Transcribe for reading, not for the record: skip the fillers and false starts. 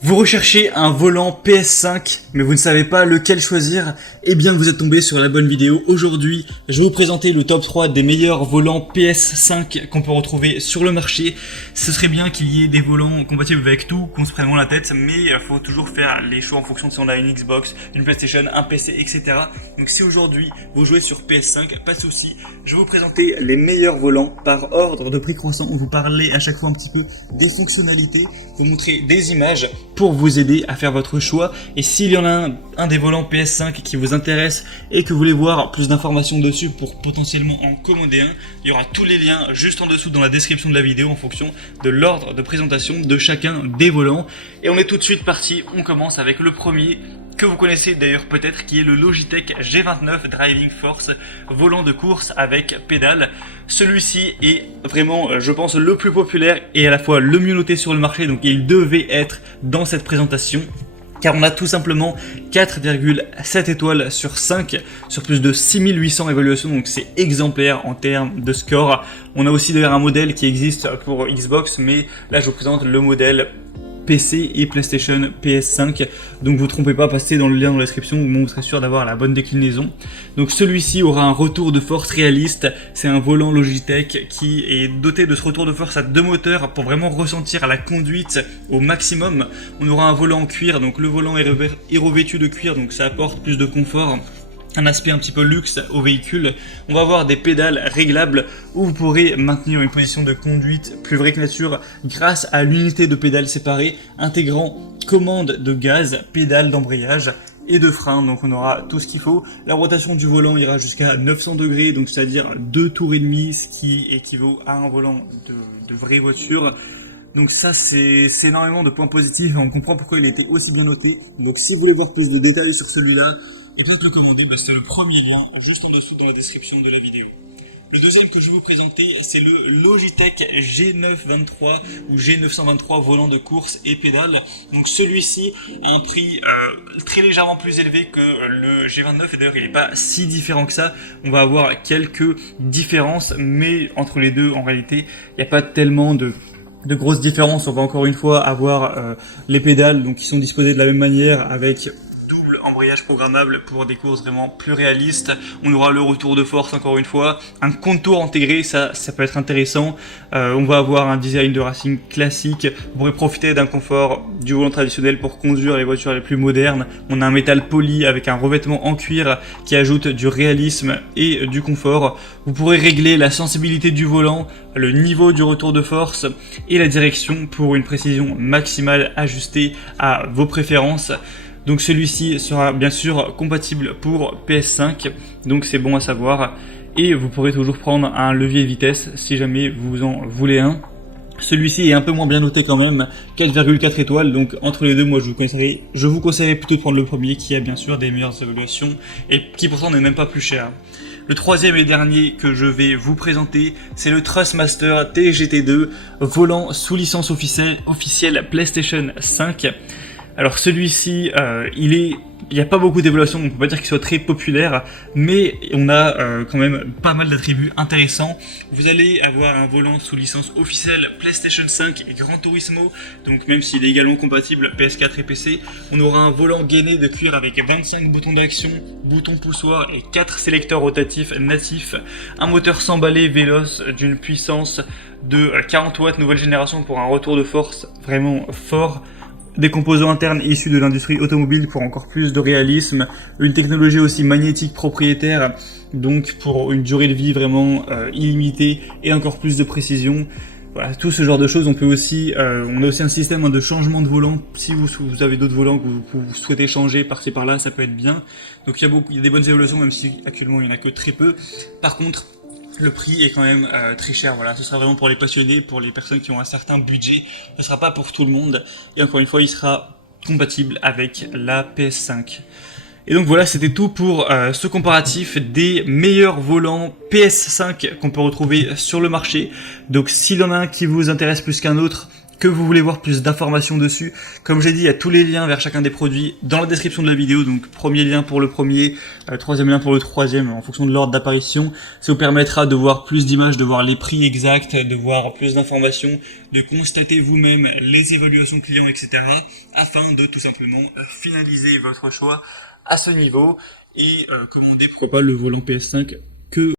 Vous recherchez un volant PS5, mais vous ne savez pas lequel choisir? Eh bien, vous êtes tombé sur la bonne vidéo. Aujourd'hui, je vais vous présenter le top 3 des meilleurs volants PS5 qu'on peut retrouver sur le marché. Ce serait bien qu'il y ait des volants compatibles avec tout, qu'on se prenne moins la tête, mais il faut toujours faire les choix en fonction de si on a une Xbox, une PlayStation, un PC, etc. Donc si aujourd'hui, vous jouez sur PS5, pas de souci. Je vais vous présenter les meilleurs volants par ordre de prix croissant. On vous parler à chaque fois un petit peu des fonctionnalités, vous montrer des images pour vous aider à faire votre choix. Et s'il y en a un des volants PS5 qui vous intéresse et que vous voulez voir plus d'informations dessus pour potentiellement en commander un, il y aura tous les liens juste en dessous dans la description de la vidéo en fonction de l'ordre de présentation de chacun des volants. Et on est tout de suite parti, on commence avec le premier que vous connaissez d'ailleurs peut-être, qui est le Logitech G29 Driving Force, volant de course avec pédale. Celui-ci est vraiment, je pense, le plus populaire et à la fois le mieux noté sur le marché, donc il devait être dans cette présentation. Car on a tout simplement 4,7 étoiles sur 5 sur plus de 6800 évaluations, donc c'est exemplaire en termes de score. On a aussi d'ailleurs un modèle qui existe pour Xbox, mais là je vous présente le modèle PC et PlayStation PS5, donc vous trompez pas, passez dans le lien dans la description, vous serez sûr d'avoir la bonne déclinaison. Donc celui-ci aura un retour de force réaliste, c'est un volant Logitech qui est doté de ce retour de force à 2 moteurs pour vraiment ressentir la conduite au maximum. On aura un volant en cuir, donc le volant est revêtu de cuir, donc ça apporte plus de confort, un aspect un petit peu luxe au véhicule. On va avoir des pédales réglables où vous pourrez maintenir une position de conduite plus vraie que nature grâce à l'unité de pédales séparée intégrant commande de gaz, pédale d'embrayage et de frein. Donc on aura tout ce qu'il faut. La rotation du volant ira jusqu'à 900 degrés, donc c'est-à-dire 2 tours et demi, ce qui équivaut à un volant de vraie voiture. Donc ça c'est énormément de points positifs et on comprend pourquoi il a été aussi bien noté. Donc si vous voulez voir plus de détails sur celui-là, et bien de le commander, c'est le premier lien juste en dessous dans la description de la vidéo. Le deuxième que je vais vous présenter, c'est le Logitech G923 ou G923 volant de course et pédale. Donc celui-ci a un prix très légèrement plus élevé que le G29 et d'ailleurs il n'est pas si différent que ça. On va avoir quelques différences, mais entre les deux en réalité il n'y a pas tellement de grosses différences. On va encore une fois avoir les pédales donc qui sont disposées de la même manière avec embrayage programmable pour des courses vraiment plus réalistes. On aura le retour de force encore une fois, un contour intégré, ça peut être intéressant. On va avoir un design de racing classique. Vous pourrez profiter d'un confort du volant traditionnel pour conduire les voitures les plus modernes. On a un métal poli avec un revêtement en cuir qui ajoute du réalisme et du confort. Vous pourrez régler la sensibilité du volant, le niveau du retour de force et la direction pour une précision maximale ajustée à vos préférences. Donc celui-ci sera bien sûr compatible pour PS5, donc c'est bon à savoir. Et vous pourrez toujours prendre un levier vitesse si jamais vous en voulez un. Celui-ci est un peu moins bien noté quand même, 4,4 étoiles, donc entre les deux, moi je vous conseillerais plutôt de prendre le premier qui a bien sûr des meilleures évaluations et qui pourtant n'est même pas plus cher. Le troisième et dernier que je vais vous présenter, c'est le Thrustmaster TGT2, volant sous licence officielle PlayStation 5. Alors celui-ci, il n'y a pas beaucoup d'évaluations, on ne peut pas dire qu'il soit très populaire, mais on a quand même pas mal d'attributs intéressants. Vous allez avoir un volant sous licence officielle PlayStation 5 et Gran Turismo, donc même s'il est également compatible PS4 et PC, on aura un volant gainé de cuir avec 25 boutons d'action, boutons poussoirs et 4 sélecteurs rotatifs natifs, un moteur sans balai véloce d'une puissance de 40 watts nouvelle génération pour un retour de force vraiment fort, des composants internes issus de l'industrie automobile pour encore plus de réalisme, une technologie aussi magnétique propriétaire, donc pour une durée de vie vraiment illimitée et encore plus de précision. Voilà, tout ce genre de choses. On peut aussi, on a aussi un système de changement de volant. Si vous avez d'autres volants que vous souhaitez changer par-ci par-là, ça peut être bien. Donc il y a des bonnes évaluations, même si actuellement il n'y en a que très peu. Par contre, le prix est quand même très cher, voilà, ce sera vraiment pour les passionnés, pour les personnes qui ont un certain budget, ce ne sera pas pour tout le monde, et encore une fois, il sera compatible avec la PS5. Et donc voilà, c'était tout pour ce comparatif des meilleurs volants PS5 qu'on peut retrouver sur le marché. Donc s'il y en a un qui vous intéresse plus qu'un autre, que vous voulez voir plus d'informations dessus. Comme j'ai dit, il y a tous les liens vers chacun des produits dans la description de la vidéo. Donc premier lien pour le premier, troisième lien pour le troisième, en fonction de l'ordre d'apparition. Ça vous permettra de voir plus d'images, de voir les prix exacts, de voir plus d'informations, de constater vous-même les évaluations clients, etc. afin de tout simplement finaliser votre choix à ce niveau et commander pourquoi pas le volant PS5 que